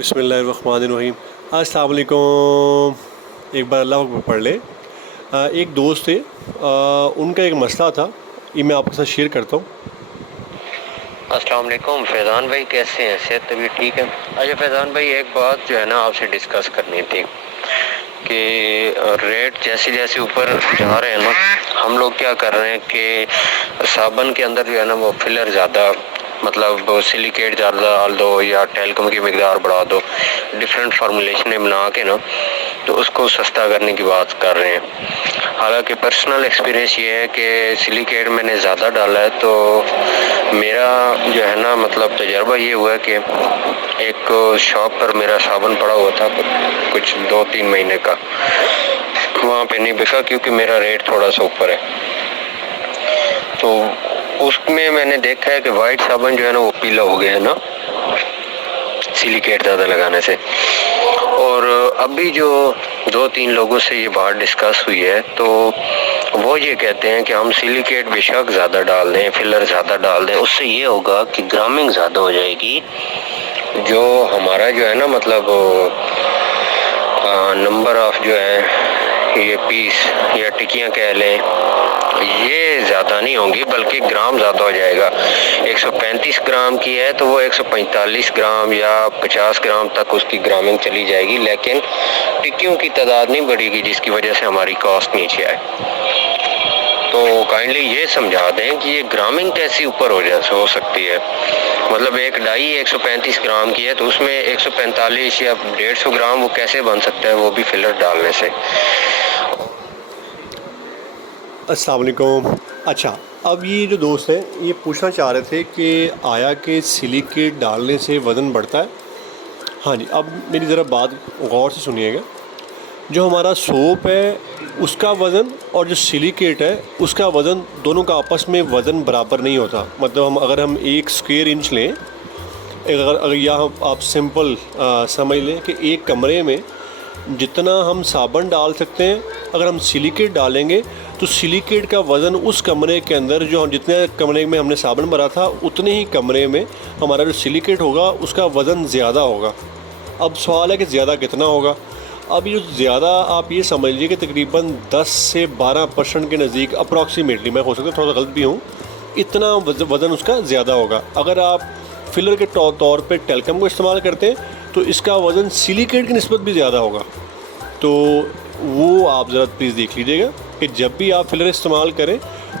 बिस्मिल्लाहिर्रहमानिर्रहीम। अस्सलाम वालेकुम। एक बार अल्लाह अकबर पढ़ ले। एक दोस्त थे, उनका एक मसला था, ये मैं आपके साथ शेयर करता हूँ। अस्सलाम वालेकुम फैज़ान भाई, कैसे हैं? सेहत तबीयत ठीक है? अच्छा फैज़ान भाई, एक बात जो है ना आपसे डिस्कस करनी थी कि रेट जैसे जैसे ऊपर जा रहे हैं ना, हम लोग क्या कर रहे हैं कि साबुन के अंदर जो है ना वो फिलर ज़्यादा, मतलब सिलिकेट ज़्यादा डाल दो या टेल्कम की मकदार बढ़ा दो, डिफरेंट फार्मूलेशन बना के ना तो उसको सस्ता करने की बात कर रहे हैं। हालांकि पर्सनल एक्सपीरियंस ये है कि सिलिकेट मैंने ज़्यादा डाला है, तो मेरा जो है ना मतलब तजर्बा ये हुआ कि एक शॉप पर मेरा साबुन पड़ा हुआ था कुछ 2-3 महीने का, वहाँ पे नहीं बिका क्योंकि मेरा रेट थोड़ा सा ऊपर है। तो उसमें मैंने देखा है कि वाइट साबुन जो है ना वो पीला हो गया है ना, सिलिकेट ज़्यादा लगाने से। और अभी जो 2-3 लोगों से ये बात डिस्कस हुई है तो वो ये कहते हैं कि हम सिलिकेट बेशक ज़्यादा डाल दें, फिलर ज़्यादा डाल दें, उससे ये होगा कि ग्रामिंग ज़्यादा हो जाएगी, जो हमारा जो है ना मतलब नंबर ऑफ जो है ये पीस या टिकियाँ कह लें, ये ज़्यादा नहीं होंगी बल्कि ग्राम ज़्यादा हो जाएगा। 135 ग्राम की है तो वो 145 ग्राम या 50 ग्राम तक उसकी ग्रामिंग चली जाएगी, लेकिन टिक्कियों की तादाद नहीं बढ़ेगी, जिसकी वजह से हमारी कॉस्ट नीचे आए। तो काइंडली ये समझा दें कि ये ग्रामिंग कैसी ऊपर हो सकती है। मतलब एक डाई 135 ग्राम की है तो उसमें 145 या 150 ग्राम वो कैसे बन सकता है, वो भी फिलर डालने से। अस्सलाम वालेकुम। अच्छा, अब ये जो दोस्त है ये पूछना चाह रहे थे कि आया कि सिलिकेट डालने से वज़न बढ़ता है। हाँ जी, अब मेरी ज़रा बात गौर से सुनिएगा। जो हमारा सोप है उसका वज़न और जो सिलिकेट है उसका वज़न, दोनों का आपस में वज़न बराबर नहीं होता। मतलब अगर हम 1 स्क्वायर इंच लें, अगर या आप सिंपल समझ लें कि एक कमरे में जितना हम साबुन डाल सकते हैं, अगर हम सिलिकेट डालेंगे तो सिलिकेट का वज़न उस कमरे के अंदर, जो हम जितने कमरे में हमने साबुन भरा था उतने ही कमरे में हमारा जो सिलिकेट होगा उसका वज़न ज़्यादा होगा। अब सवाल है कि ज़्यादा कितना होगा। अब ये ज़्यादा आप ये समझ लीजिए कि तकरीबन 10 से 12% के नज़दीक अप्रॉक्सीमेटली, मैं हो सकता है थोड़ा गलत भी हूँ, इतना वज़न उसका ज़्यादा होगा। अगर आप फिलर के तौर पे टेल्कम को इस्तेमाल करते हैं तो इसका वज़न सिलिकेट की निस्बत भी ज़्यादा होगा। तो वो आप ज़रा प्लीज़ देख लीजिएगा कि जब भी आप फिलर इस्तेमाल करें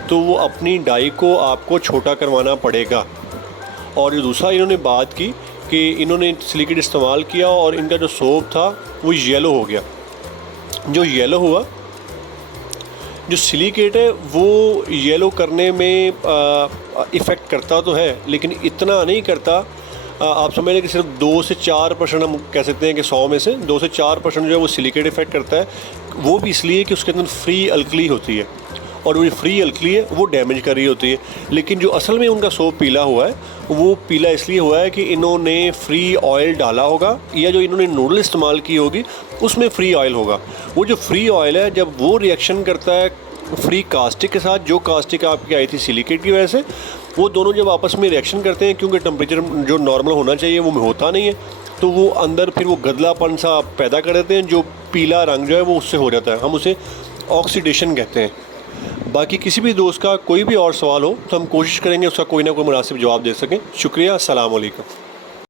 तो वो अपनी डाई को आपको छोटा करवाना पड़ेगा। और जो दूसरा इन्होंने बात की कि इन्होंने सिलिकेट इस्तेमाल किया और इनका जो सोप था वो येलो हो गया। जो येलो हुआ, जो सिलिकेट है वो येलो करने में इफ़ेक्ट करता तो है लेकिन इतना नहीं करता। आप समझ लें कि सिर्फ 2 से 4% हम कह सकते हैं कि 100 में से 2 से 4% जो है वो सिलिकेट इफ़ेक्ट करता है। वो भी इसलिए कि उसके अंदर फ्री अल्कली होती है और वो फ्री अल्कली है वो डैमेज कर रही होती है। लेकिन जो असल में उनका सोप पीला हुआ है वो पीला इसलिए हुआ है कि इन्होंने फ्री ऑयल डाला होगा या जो इन्होंने नूडल इस्तेमाल की होगी उसमें फ्री ऑयल होगा। वो जो फ्री ऑयल है जब वो रिएक्शन करता है फ्री कास्टिक के साथ, जो कास्टिक आपकी आई थी सिलिकेट की वजह से, वो दोनों जब आपस में रिएक्शन करते हैं, क्योंकि टेम्परेचर जो नॉर्मल होना चाहिए वो होता नहीं है, तो वो अंदर फिर वो गदलापन सा पैदा कर देते हैं, जो पीला रंग जो है वो उससे हो जाता है। हम उसे ऑक्सीडेशन कहते हैं। बाकी किसी भी दोस्त का कोई भी और सवाल हो तो हम कोशिश करेंगे उसका कोई ना कोई मुनासिब जवाब दे सकें। शुक्रिया। अस्सलाम वालेकुम।